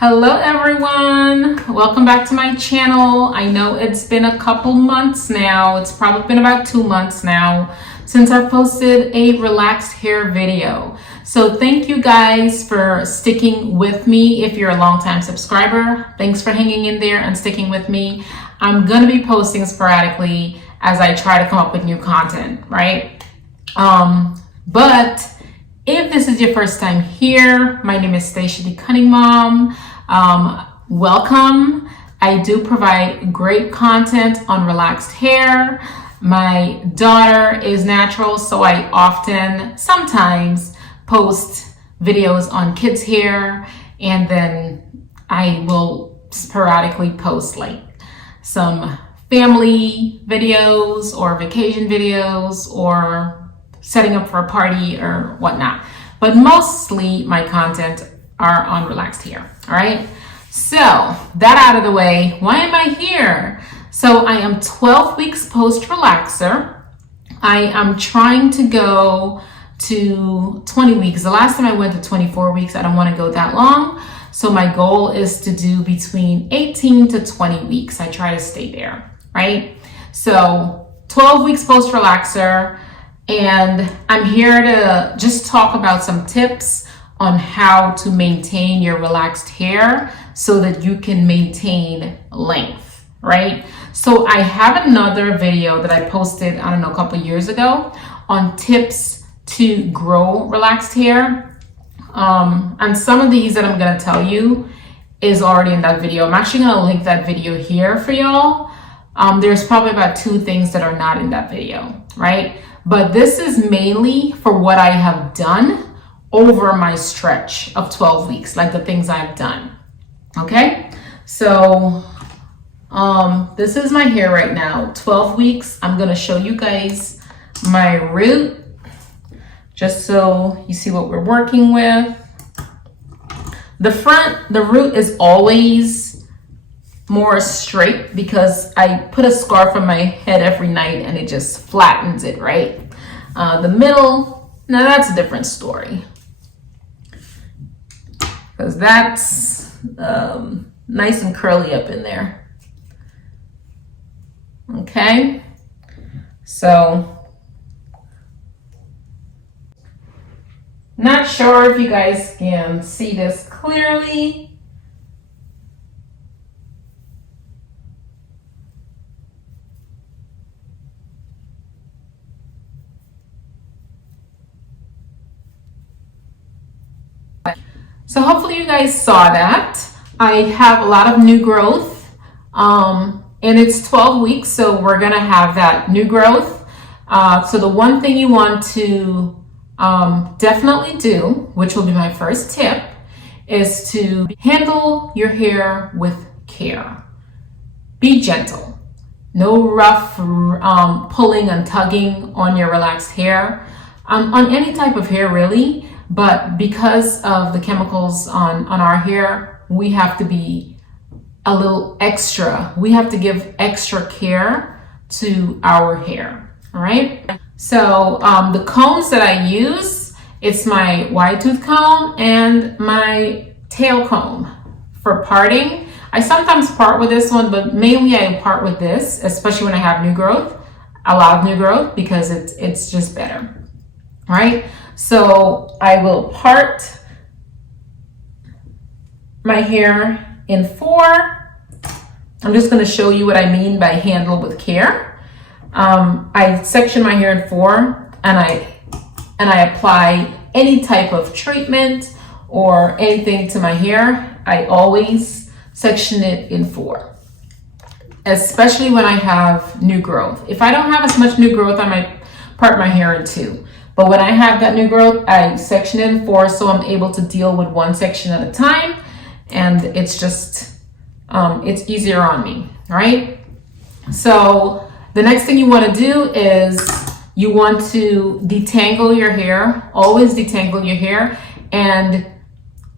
Hello everyone, welcome back to my channel. I know it's been a couple months now. It's probably been about 2 months now since I posted a relaxed hair video. So thank you guys for sticking with me. If you're a longtime subscriber, thanks for hanging in there and sticking with me. I'm gonna be posting sporadically as I try to come up with new content, right? But if this is your first time here, my name is Stacia the Cunning Mom. Welcome. I do provide great content on relaxed hair. My daughter is natural, so I sometimes post videos on kids' hair, and then I will sporadically post like some family videos or vacation videos or setting up for a party or whatnot. But mostly my content are on relaxed hair. All right. So that out of the way, why am I here? So I am 12 weeks post relaxer. I am trying to go to 20 weeks. The last time I went to 24 weeks, I don't want to go that long. So my goal is to do between 18 to 20 weeks. I try to stay there, right? So 12 weeks post relaxer. And I'm here to just talk about some tips on how to maintain your relaxed hair so that you can maintain length, right? So I have another video that I posted, I don't know, a couple of years ago on tips to grow relaxed hair. And some of these that I'm gonna tell you is already in that video. I'm actually gonna link that video here for y'all. There's probably about 2 things that are not in that video, right? But this is mainly for what I have done over my stretch of 12 weeks, like the things I've done. Okay, so this is my hair right now, 12 weeks. I'm gonna show you guys my root just so you see what we're working with. The root is always more straight because I put a scarf on my head every night and it just flattens it, right? The middle, now that's a different story because that's nice and curly up in there. Okay, so not sure if you guys can see this clearly. So hopefully you guys saw that. I have a lot of new growth, and it's 12 weeks, so we're gonna have that new growth. So the one thing you want to definitely do, which will be my first tip, is to handle your hair with care. Be gentle. No rough pulling and tugging on your relaxed hair, on any type of hair really. But because of the chemicals on our hair, we have to be a little extra. We have to give extra care to our hair, all right? So the combs that I use, it's my wide tooth comb and my tail comb for parting. I sometimes part with this one, but mainly I part with this, especially when I have new growth, a lot of new growth, because it's just better, all right? So I will part my hair in 4. I'm just going to show you what I mean by handle with care. I section my hair in 4 and I apply any type of treatment or anything to my hair. I always section it in 4, especially when I have new growth. If I don't have as much new growth, I might part my hair in 2. But when I have that new growth, I section it in 4 so I'm able to deal with one section at a time. And it's just, it's easier on me, right? So the next thing you want to do is you want to detangle your hair. Always detangle your hair, and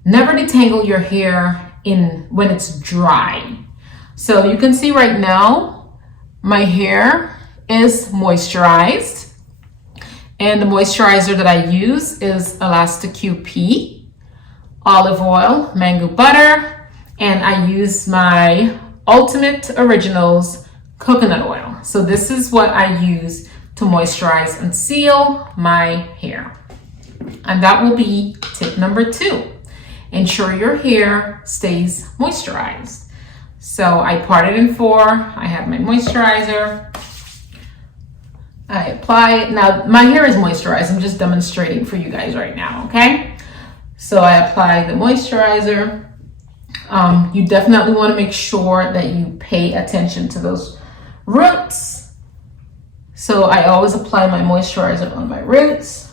never detangle your hair when it's dry. So you can see right now, my hair is moisturized. And the moisturizer that I use is Elastic QP, olive oil, mango butter, and I use my Ultimate Originals coconut oil. So this is what I use to moisturize and seal my hair. And that will be tip number 2. Ensure your hair stays moisturized. So I part it in 4. I have my moisturizer. I apply it. Now my hair is moisturized. I'm just demonstrating for you guys right now, okay? So I apply the moisturizer. You definitely want to make sure that you pay attention to those roots. So I always apply my moisturizer on my roots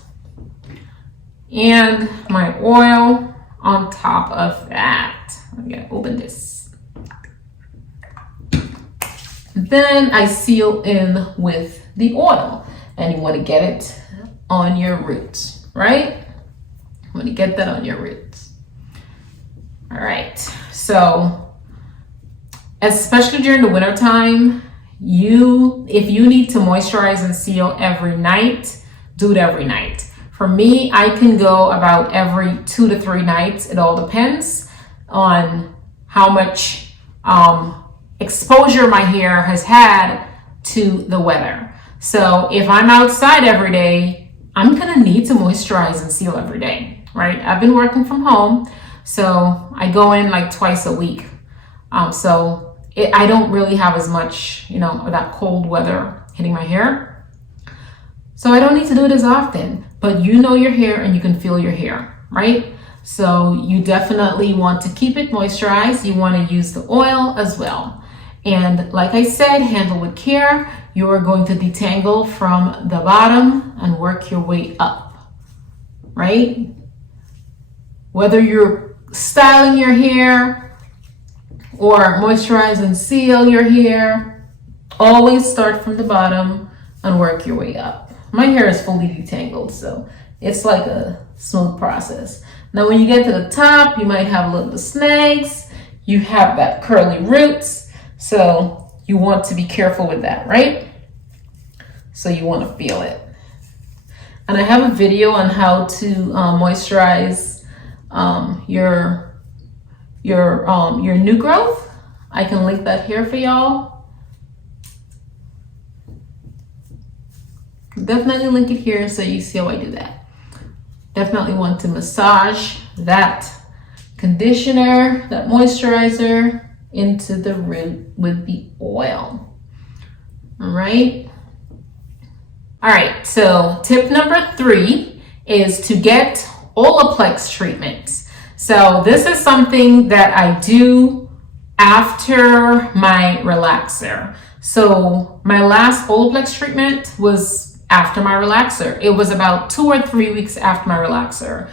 and my oil on top of that. I'm gonna open this. Then I seal in with the oil, and you want to get it on your roots, right? You want to get that on your roots. All right, so especially during the winter time, if you need to moisturize and seal every night, do it every night. For me, I can go about every 2 to 3 nights. It all depends on how much exposure my hair has had to the weather. So if I'm outside every day, I'm gonna need to moisturize and seal every day, right? I've been working from home, so I go in like twice a week. I don't really have as much, of that cold weather hitting my hair. So I don't need to do it as often, but you know your hair and you can feel your hair, right? So you definitely want to keep it moisturized. You want to use the oil as well. And like I said, handle with care. You are going to detangle from the bottom and work your way up, right? Whether you're styling your hair or moisturize and seal your hair, always start from the bottom and work your way up. My hair is fully detangled, so it's like a smooth process. Now, when you get to the top, you might have a little snags. You have that curly roots, so you want to be careful with that, right? So you want to feel it. And I have a video on how to moisturize your new growth. I can link that here for y'all. Definitely link it here so you see how I do that. Definitely want to massage that conditioner, that moisturizer into the root with the oil. All right. All right, so tip number 3 is to get Olaplex treatments. So this is something that I do after my relaxer. So my last Olaplex treatment was after my relaxer. It was about 2 or 3 weeks after my relaxer.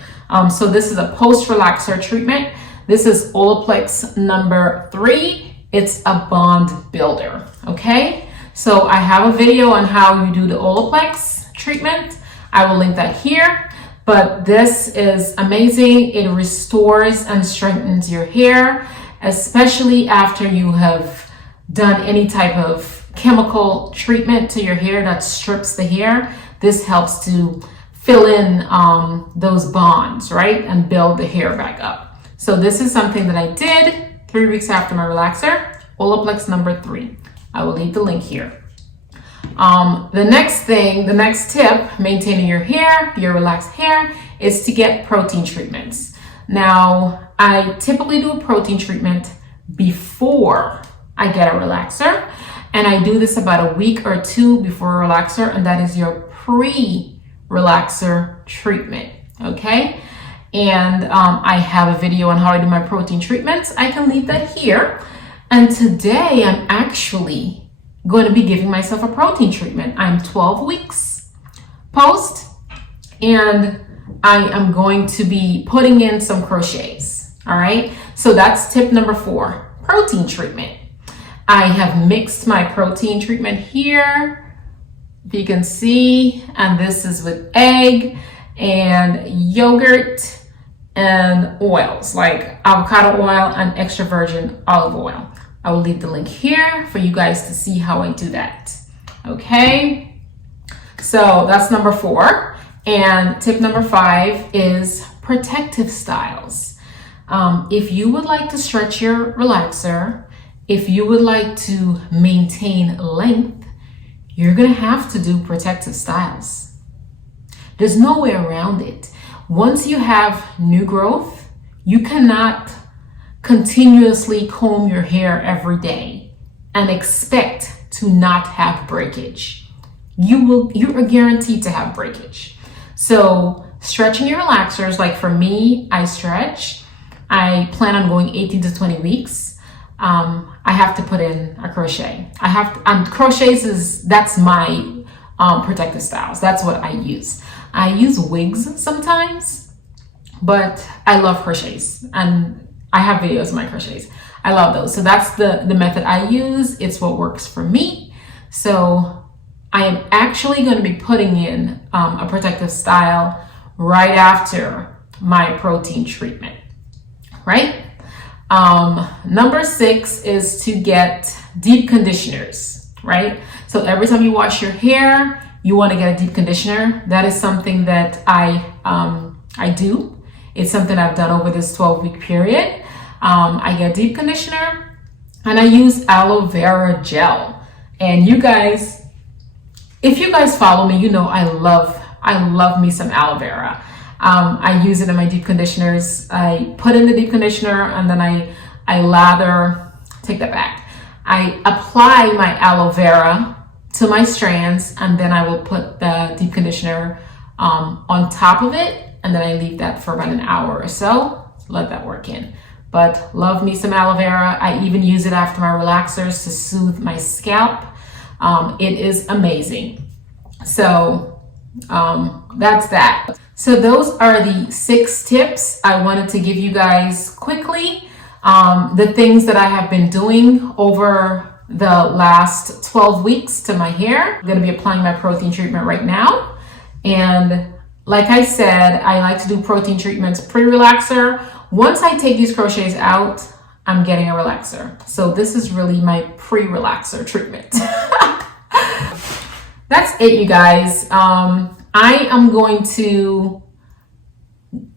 So this is a post-relaxer treatment. This is Olaplex number 3. It's a bond builder, okay? So I have a video on how you do the Olaplex treatment. I will link that here, but this is amazing. It restores and strengthens your hair, especially after you have done any type of chemical treatment to your hair that strips the hair. This helps to fill in those bonds, right? And build the hair back up. So this is something that I did 3 weeks after my relaxer, Olaplex number 3. I will leave the link here. The next tip, maintaining your hair, your relaxed hair, is to get protein treatments. Now, I typically do a protein treatment before I get a relaxer. And I do this about a week or 2 before a relaxer, and that is your pre-relaxer treatment, okay? And I have a video on how I do my protein treatments. I can leave that here. And today I'm actually going to be giving myself a protein treatment. I'm 12 weeks post, and I am going to be putting in some crochets, all right? So that's tip number 4, protein treatment. I have mixed my protein treatment here, if you can see, and this is with egg and yogurt and oils like avocado oil and extra virgin olive oil. I will leave the link here for you guys to see how I do that. Okay, so that's number 4. And tip number 5 is protective styles. If you would like to stretch your relaxer, if you would like to maintain length, you're gonna have to do protective styles. There's no way around it. Once you have new growth, you cannot continuously comb your hair every day and expect to not have breakage. You are guaranteed to have breakage. So stretching your relaxers, like for me, I stretch. I plan on going 18 to 20 weeks. I have to put in a crochet. That's my protective styles. That's what I use. I use wigs sometimes, but I love crochets, and I have videos of my crochets. I love those. So that's the method I use. It's what works for me. So I am actually going to be putting in a protective style right after my protein treatment, right? Number 6 is to get deep conditioners, right? So every time you wash your hair, you want to get a deep conditioner. That is something that I do. It's something I've done over this 12-week period. I get deep conditioner and I use aloe vera gel. And you guys, if you guys follow me, you know I love me some aloe vera. I use it in my deep conditioners. I put in the deep conditioner and then I lather, take that back. I apply my aloe vera to my strands, and then I will put the deep conditioner on top of it, and then I leave that for about an hour or so. Let that work in. But love me some aloe vera. I even use it after my relaxers to soothe my scalp. It is amazing. So that's that. So those are the 6 tips I wanted to give you guys quickly. The things that I have been doing over the last 12 weeks to my hair. I'm going to be applying my protein treatment right now. And like I said, I like to do protein treatments pre-relaxer. Once I take these crochets out, I'm getting a relaxer. So this is really my pre-relaxer treatment. That's it, you guys. I'm going to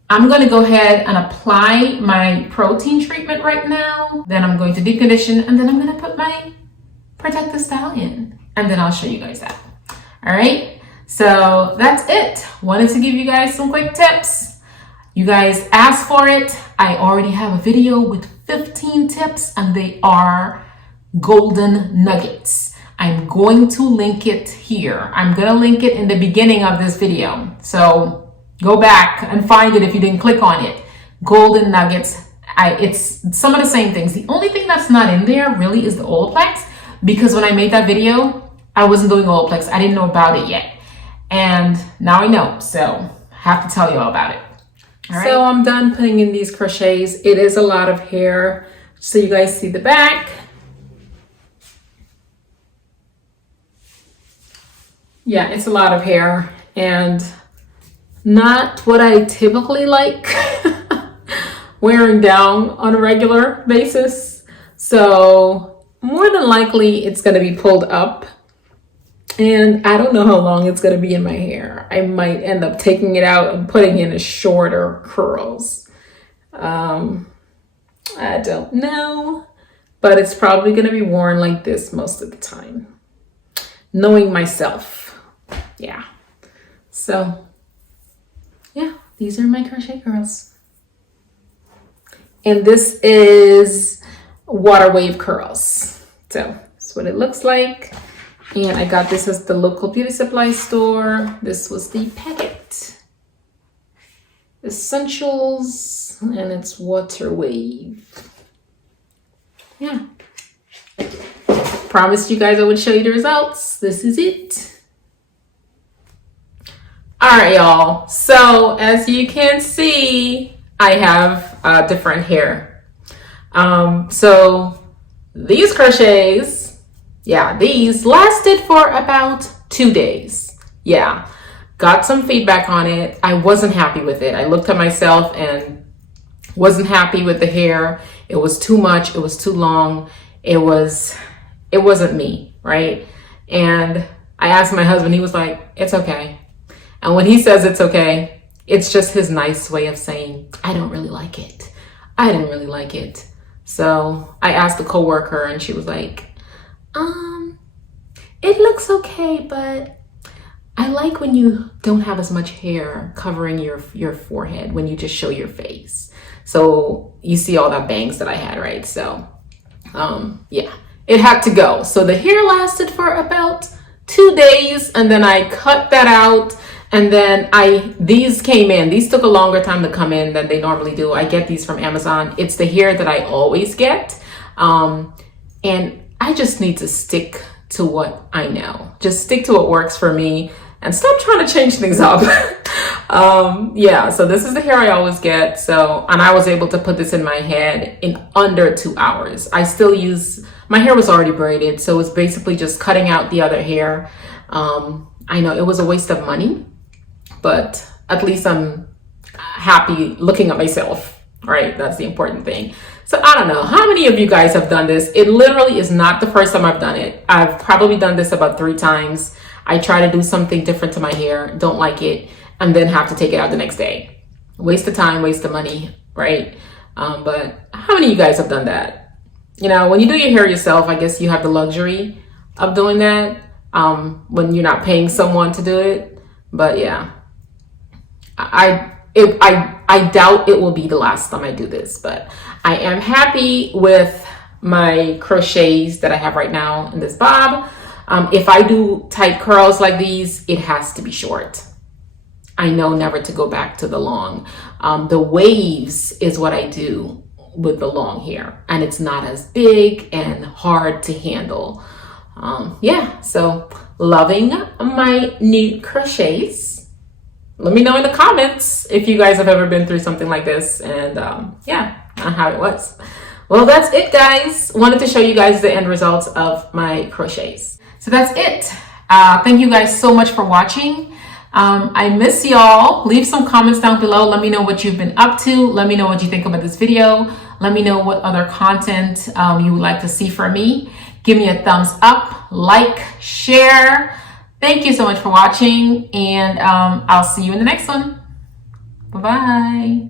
go ahead and apply my protein treatment right now. Then I'm going to deep condition, and then I'm going to put my protective style in, and then I'll show you guys that. All right. So that's it. Wanted to give you guys some quick tips. You guys asked for it. I already have a video with 15 tips, and they are golden nuggets. I'm going to link it here. I'm going to link it in the beginning of this video. So go back and find it if you didn't click on it. Golden nuggets. It's some of the same things. The only thing that's not in there really is the Olaplex, because when I made that video, I wasn't doing Olaplex. I didn't know about it yet. And now I know. So I have to tell you all about it. All right. So I'm done putting in these crochets. It is a lot of hair. So you guys see the back. Yeah, it's a lot of hair and not what I typically like wearing down on a regular basis. So more than likely it's going to be pulled up, and I don't know how long it's going to be in my hair. I might end up taking it out and putting in a shorter curls. I don't know, but it's probably going to be worn like this most of the time, knowing myself. Yeah. So yeah, these are my crochet curls. And this is water wave curls. So that's what it looks like. And I got this at the local beauty supply store. This was the packet. Essentials, and it's water wave. Yeah. Promised you guys I would show you the results. This is it. All right, y'all. So as you can see, I have different hair. So these crochets, yeah, these lasted for about 2 days. Yeah, got some feedback on it. I wasn't happy with it. I looked at myself and wasn't happy with the hair. It was too much. It was too long. It wasn't me, right? And I asked my husband. He was like, "It's okay." And when he says it's okay, it's just his nice way of saying, I don't really like it. I didn't really like it. So I asked a coworker and she was like, it looks okay, but I like when you don't have as much hair covering your forehead, when you just show your face. So you see all that bangs that I had, right? So yeah, it had to go. So the hair lasted for about 2 days, and then I cut that out. And then these came in. These took a longer time to come in than they normally do. I get these from Amazon. It's the hair that I always get. And I just need to stick to what I know. Just stick to what works for me and stop trying to change things up. Yeah, so this is the hair I always get. So, and I was able to put this in my head in under 2 hours. I still use, my hair was already braided, so it's basically just cutting out the other hair. I know it was a waste of money, but at least I'm happy looking at myself, right? That's the important thing. So I don't know how many of you guys have done this. It literally is not the first time I've done it. I've probably done this about 3 times. I try to do something different to my hair, don't like it, and then have to take it out the next day. Waste of time, waste of money, right? But how many of you guys have done that? You know, when you do your hair yourself, I guess you have the luxury of doing that when you're not paying someone to do it. But yeah, I doubt it will be the last time I do this, but I am happy with my crochets that I have right now in this bob. If I do tight curls like these, it has to be short. I know never to go back to the long. The waves is what I do with the long hair, and it's not as big and hard to handle. Yeah, so loving my new crochets. Let me know in the comments if you guys have ever been through something like this, and yeah, on how it was. Well, that's it, guys. Wanted to show you guys the end results of my crochets. So that's it. Thank you guys so much for watching. I miss y'all. Leave some comments down below. Let me know what you've been up to. Let me know what you think about this video. Let me know what other content you would like to see from me. Give me a thumbs up, like, share. Thank you so much for watching, and I'll see you in the next one. Bye-bye.